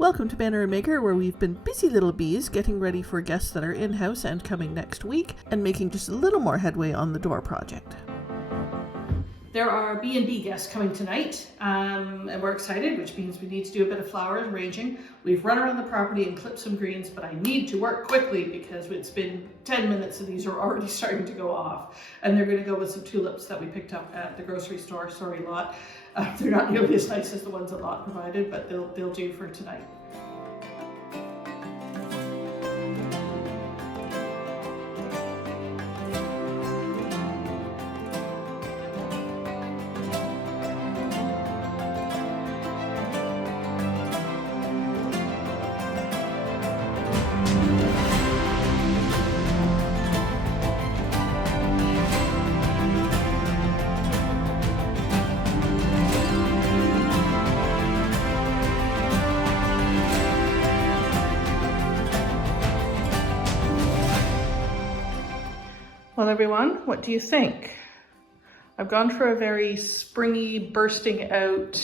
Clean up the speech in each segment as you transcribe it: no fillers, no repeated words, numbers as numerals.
Welcome to Manor and Maker, where we've been busy little bees getting ready for guests that are in-house and coming next week, and making just a little more headway on the door project. There are B&B guests coming tonight, and we're excited, which means we need to do a bit of flower arranging. We've run around the property and clipped some greens, but I need to work quickly because it's been 10 minutes and these are already starting to go off. And they're going to go with some tulips that we picked up at the grocery store, sorry Lot. They're not nearly as nice as the ones that Lot provided, but they'll do for tonight. Well, everyone, what do you think? I've gone for a very springy, bursting out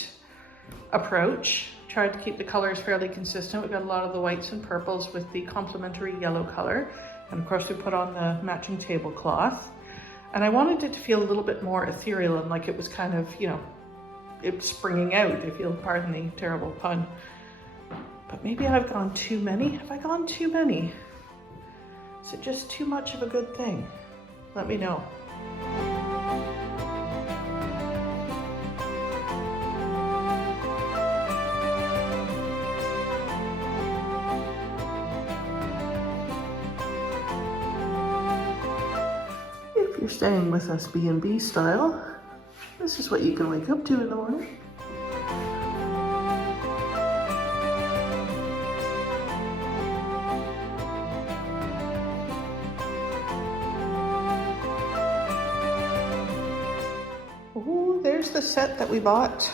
approach. Tried to keep the colors fairly consistent. We've got a lot of the whites and purples with the complementary yellow color. And of course we put on the matching tablecloth. And I wanted it to feel a little bit more ethereal and like it was kind of, you know, it's springing out, if you'll pardon the terrible pun. But maybe I've gone too many. Have I gone too many? Is it just too much of a good thing? Let me know. If you're staying with us B&B style, this is what you can wake up to in the morning. Ooh, there's the set that we bought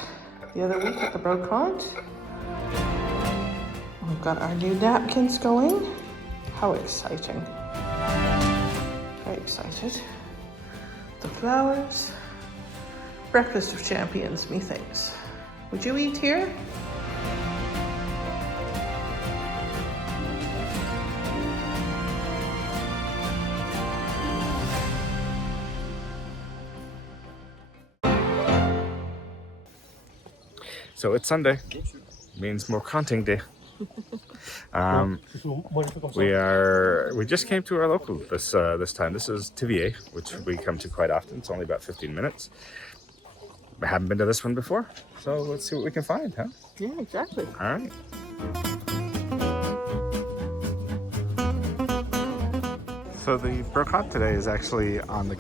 the other week at the brocante. We've got our new napkins going. How exciting. Very excited. The flowers. Breakfast of champions, methinks. Would you eat here? So it's Sunday, means more conting day. We just came to our local this time. This is Tivier, which we come to quite often. It's only about 15 minutes. We haven't been to this one before, so let's see what we can find, huh? Yeah, exactly. All right. So the brocante today is actually on the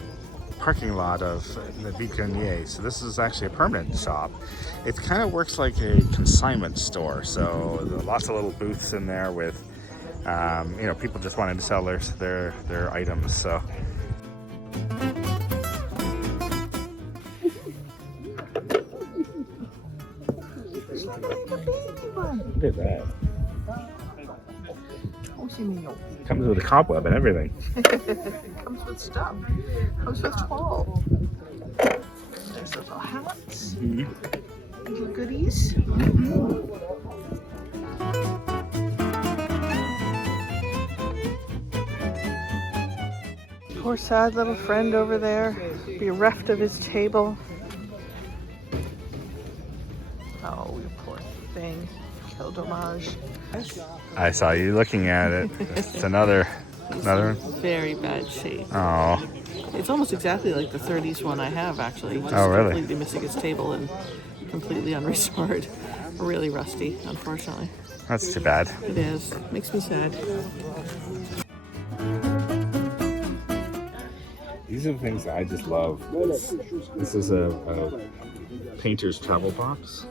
parking lot of the Viconnier. So this is actually a permanent shop. It kind of works like a consignment store. So lots of little booths in there with, you know, people just wanting to sell their items. So. Look at that. Comes with a cobweb and everything. Comes with stuff. Comes with 12. There's those little hats. Little goodies. Poor sad little friend over there, bereft of his table. Oh, you poor thing. Quel dommage. I saw you looking at it. It's another one. Very bad shape. Oh. It's almost exactly like the 30s one I have, actually. Just really? Completely missing its table and completely unrestored. Really rusty, unfortunately. That's too bad. It is. Makes me sad. These are the things that I just love. This is a painter's travel box.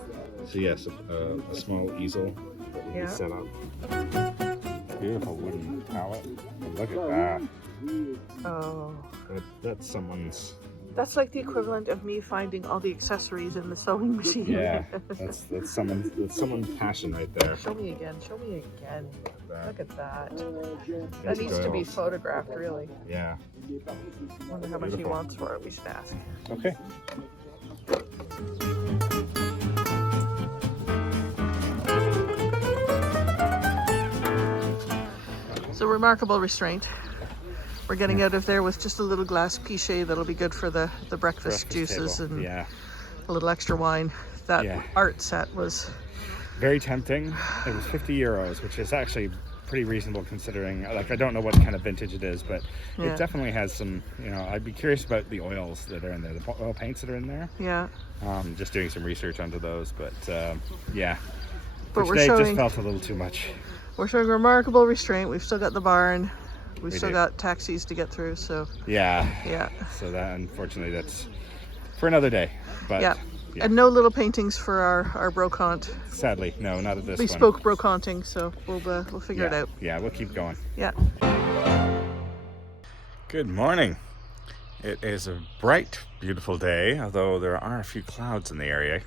So yes, a small easel that will be set up. Beautiful wooden palette. And look at that. Oh. That's someone's. That's like the equivalent of me finding all the accessories in the sewing machine. Yeah, that's someone's passion right there. Show me again. Show me again. Look at that. That That's needs to be gold. photographed, really. Yeah. Wonder how much he Beautiful. wants for it. We should ask. Okay. So remarkable restraint. We're getting out of there with just a little glass pichet that'll be good for the breakfast juices table. and Yeah. a little extra wine. That art set was very tempting. It was 50 euros, which is actually pretty reasonable considering, like, I don't know what kind of vintage it is, but it definitely has some, you know, I'd be curious about the oils that are in there, the oil paints that are in there. Yeah. Just doing some research onto those, but yeah. But for today, it just felt a little too much. We're showing remarkable restraint. We've still got the barn. We've still got taxis to get through, so. Yeah. So that, unfortunately, that's for another day. But yeah. And no little paintings for our brocante. Sadly, no, not at this one. Bespoke brocanting, so we'll figure it out. Yeah, we'll keep going. Yeah. Good morning. It is a bright, beautiful day, although there are a few clouds in the area.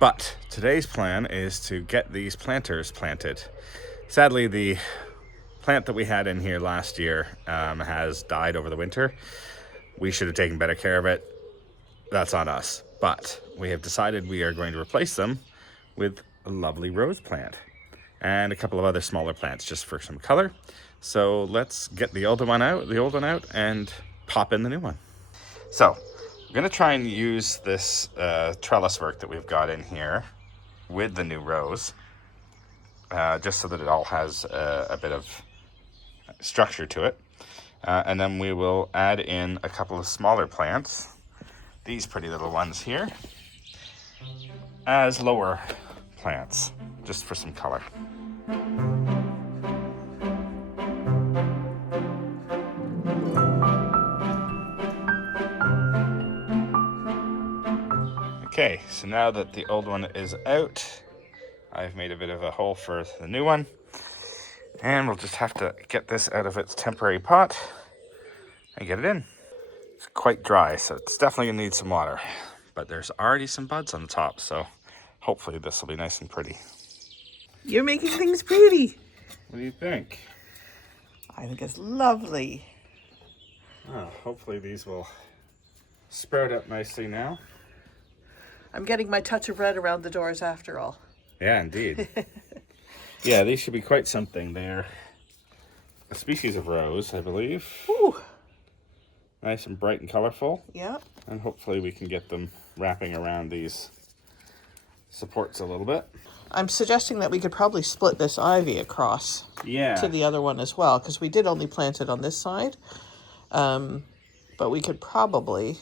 But today's plan is to get these planters planted. Sadly, the plant that we had in here last year has died over the winter. We should have taken better care of it. That's on us. But we have decided we are going to replace them with a lovely rose plant and a couple of other smaller plants just for some color. So let's get the old one out and pop in the new one. So I'm going to try and use this trellis work that we've got in here with the new rose, just so that it all has a bit of structure to it. And then we will add in a couple of smaller plants, these pretty little ones here, as lower plants, just for some color. Okay, so now that the old one is out, I've made a bit of a hole for the new one, and we'll just have to get this out of its temporary pot and get it in. It's quite dry, so it's definitely gonna need some water, but there's already some buds on the top, so hopefully this will be nice and pretty. You're making things pretty. What do you think? I think it's lovely. Oh, hopefully these will sprout up nicely now. I'm getting my touch of red around the doors after all. Yeah, indeed. Yeah, these should be quite something. They're a species of rose, I believe. Ooh. Nice and bright and colorful. Yeah. And hopefully we can get them wrapping around these supports a little bit. I'm suggesting that we could probably split this ivy across to the other one as well, because we did only plant it on this side. But we could probably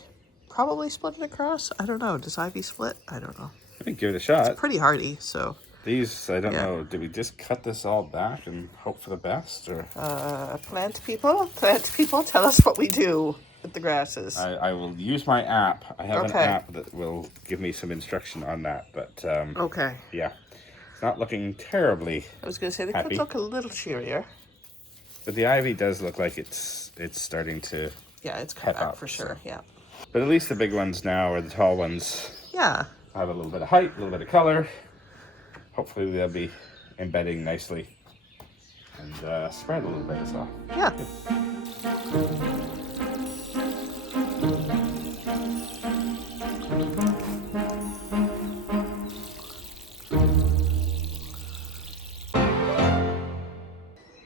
split it across. I don't know. Does ivy split? I don't know. I think give it a shot. It's pretty hardy, so. These, I don't know. Did we just cut this all back and hope for the best, or? Plant people, tell us what we do with the grasses. I will use my app. I have an app that will give me some instruction on that, but okay. Yeah, it's not looking terribly. I was going to say they could look a little cheerier. But the ivy does look like it's starting to. Yeah, it's come back for sure. Yeah. But at least the big ones now, or the tall ones, have a little bit of height, a little bit of color. Hopefully they'll be embedding nicely and spread a little bit as well. Yeah.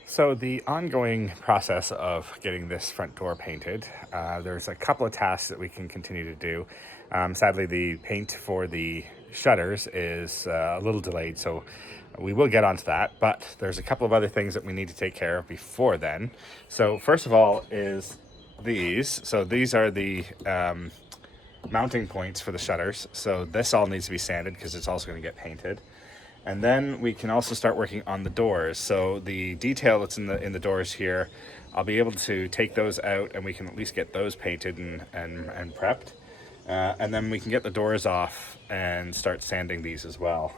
So the ongoing process of getting this front door painted, there's a couple of tasks that we can continue to do. Sadly, the paint for the shutters is a little delayed, so we will get onto that, but there's a couple of other things that we need to take care of before then. So first of all is these. So these are the mounting points for the shutters. So this all needs to be sanded because it's also going to get painted. And then we can also start working on the doors. So the detail that's in the doors here, I'll be able to take those out and we can at least get those painted and prepped. And then we can get the doors off and start sanding these as well.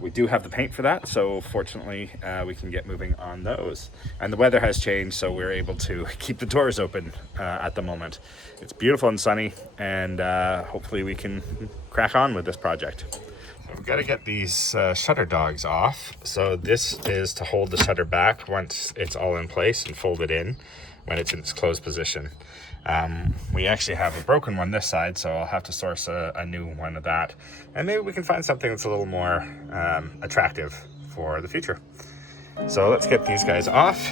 We do have the paint for that, so fortunately we can get moving on those. And the weather has changed, so we're able to keep the doors open at the moment. It's beautiful and sunny, and hopefully we can crack on with this project. We've got to get these shutter dogs off. So this is to hold the shutter back once it's all in place and folded in when it's in its closed position. We actually have a broken one this side, so I'll have to source a new one of that. And maybe we can find something that's a little more attractive for the future. So let's get these guys off.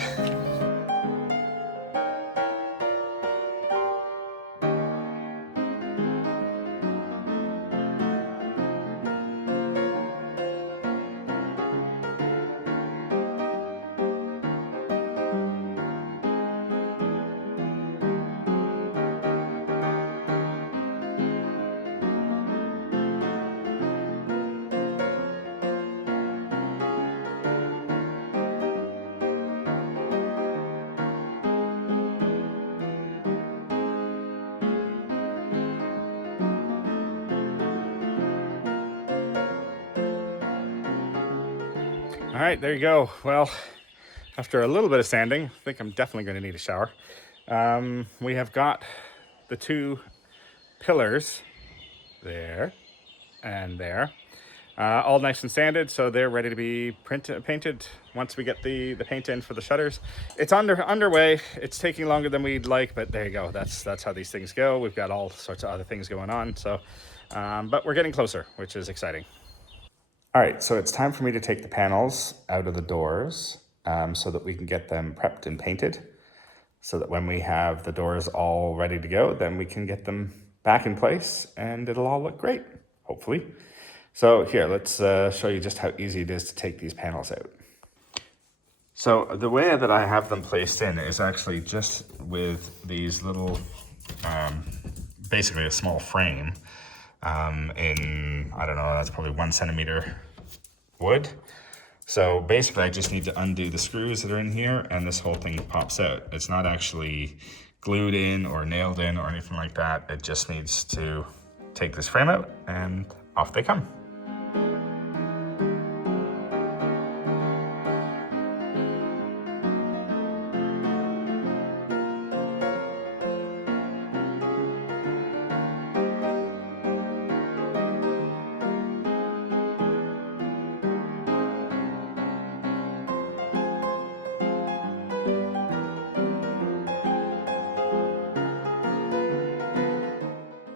All right, there you go. Well, after a little bit of sanding, I think I'm definitely going to need a shower. We have got the two pillars there and there, all nice and sanded, so they're ready to be painted once we get the paint in for the shutters. It's underway. It's taking longer than we'd like, but there you go. That's how these things go. We've got all sorts of other things going on, so but we're getting closer, which is exciting. All right, so it's time for me to take the panels out of the doors so that we can get them prepped and painted, so that when we have the doors all ready to go, then we can get them back in place and it'll all look great, hopefully. So here, let's show you just how easy it is to take these panels out. So the way that I have them placed in is actually just with these little, basically a small frame in, I don't know, that's probably 1 centimeter wood. So basically I just need to undo the screws that are in here and this whole thing pops out. It's not actually glued in or nailed in or anything like that. It just needs to take this frame out and off they come.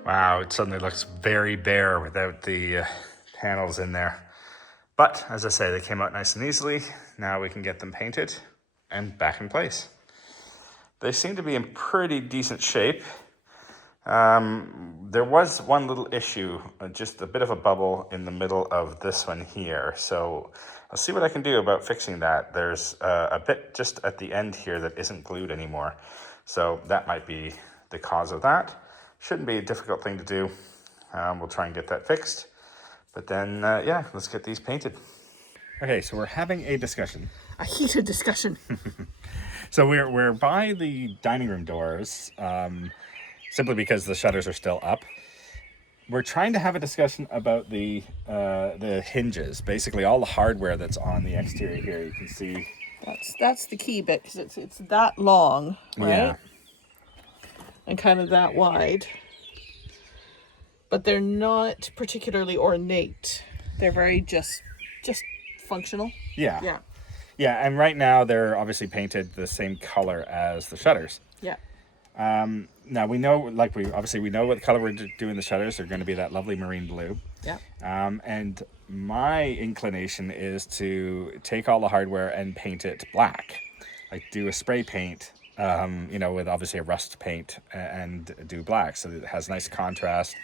Wow, it suddenly looks very bare without the panels in there. But as I say, they came out nice and easily. Now we can get them painted and back in place. They seem to be in pretty decent shape. There was one little issue, just a bit of a bubble in the middle of this one here. So I'll see what I can do about fixing that. There's a bit just at the end here that isn't glued anymore. So that might be the cause of that. Shouldn't be a difficult thing to do. We'll try and get that fixed. But then, yeah, let's get these painted. Okay, so we're having a discussion. A heated discussion. So we're by the dining room doors, simply because the shutters are still up. We're trying to have a discussion about the hinges, basically all the hardware that's on the exterior here. You can see That's the key bit, because it's that long, right? Yeah. And kind of that wide. But they're not particularly ornate. They're very just functional. Yeah. Yeah. Yeah, and right now they're obviously painted the same color as the shutters. Yeah. Now we know, like we know what color we're doing the shutters. They're going to be that lovely marine blue. Yeah. And my inclination is to take all the hardware and paint it black, like do a spray paint, with obviously a rust paint and do black, so that it has nice contrast.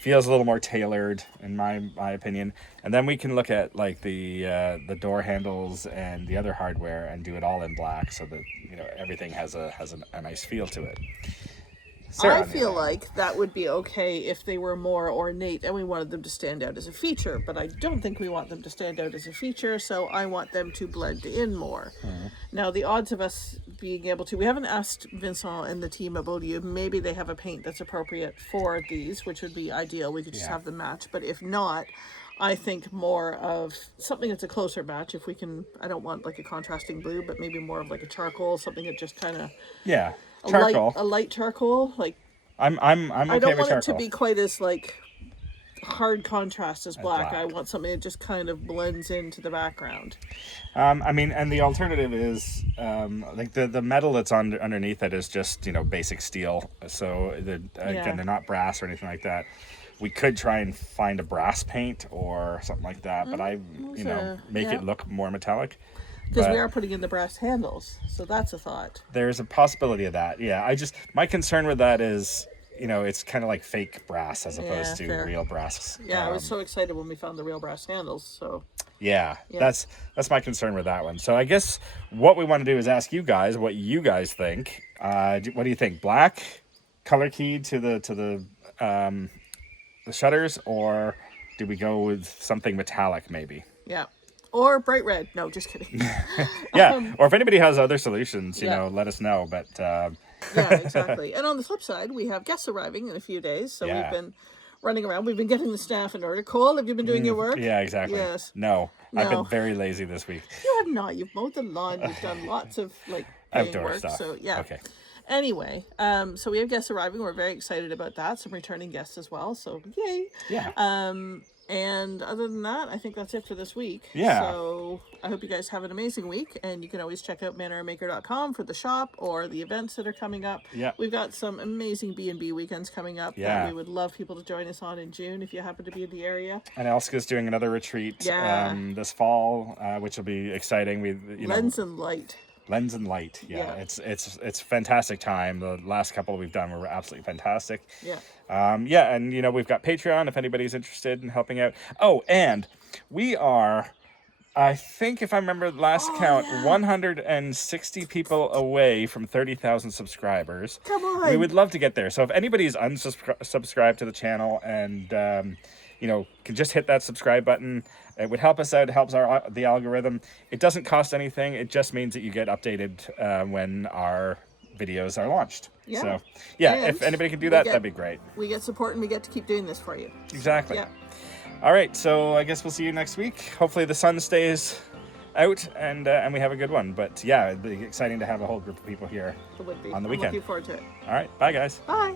Feels a little more tailored in my opinion, and then we can look at like the door handles and the other hardware and do it all in black, so that everything has a nice feel to it. Sarah, I feel like that would be okay if they were more ornate and we wanted them to stand out as a feature, but I don't think we want them to stand out as a feature, so I want them to blend in more. Mm-hmm. Now, the odds of us being able to, we haven't asked Vincent and the team about you. Maybe they have a paint that's appropriate for these, which would be ideal. We could just have them match, but if not, I think more of something that's a closer match. If we can, I don't want like a contrasting blue, but maybe more of like a charcoal, something that just kind of charcoal, a light charcoal. Like I'm okay with charcoal. I don't want it to be quite as like hard contrast as black. I want something that just kind of blends into the background. And the alternative is like the metal that's underneath it is just basic steel. So again, they're not brass or anything like that. We could try and find a brass paint or something like that, but make it look more metallic. Because we are putting in the brass handles, so that's a thought. There's a possibility of that. Yeah, my concern with that is, it's kind of like fake brass as opposed to fair. real brass. Yeah, I was so excited when we found the real brass handles. So yeah, that's my concern with that one. So I guess what we want to do is ask you guys what you guys think. What do you think? Black, color keyed to the shutters, or do we go with something metallic maybe? Yeah. Or bright red. No, just kidding. Yeah. Or if anybody has other solutions, let us know. But yeah, exactly. And on the flip side, we have guests arriving in a few days. So we've been running around. We've been getting the staff in order. Cole, have you been doing your work? Yeah, exactly. Yes. No, I've been very lazy this week. You have not. You've mowed the lawn. You've done lots of outdoor work. stuff. So yeah. Okay. Anyway, so we have guests arriving. We're very excited about that. Some returning guests as well. So yay. Yeah. And other than that, I think that's it for this week. Yeah. So I hope you guys have an amazing week. And you can always check out manorandmaker.com for the shop or the events that are coming up. Yeah. We've got some amazing B&B weekends coming up that we would love people to join us on in June if you happen to be in the area. And Elska's doing another retreat this fall, which will be exciting. Lens and Light. Lens and Light, it's a fantastic time. The last couple we've done were absolutely fantastic. Yeah. And we've got Patreon if anybody's interested in helping out. Oh, and we are, I think if I remember the last count, 160 people away from 30,000 subscribers. Come on. We would love to get there. So if anybody's unsubscribed to the channel and can just hit that subscribe button. It would help us out. It helps the algorithm. It doesn't cost anything. It just means that you get updated when our videos are launched. Yeah. So, and if anybody can do that, that'd be great. We get support and we get to keep doing this for you. Exactly. Yeah. All right. So I guess we'll see you next week. Hopefully the sun stays out and we have a good one. But yeah, it'd be exciting to have a whole group of people here It would be. on the I'm weekend. looking forward to it. All right. Bye, guys. Bye.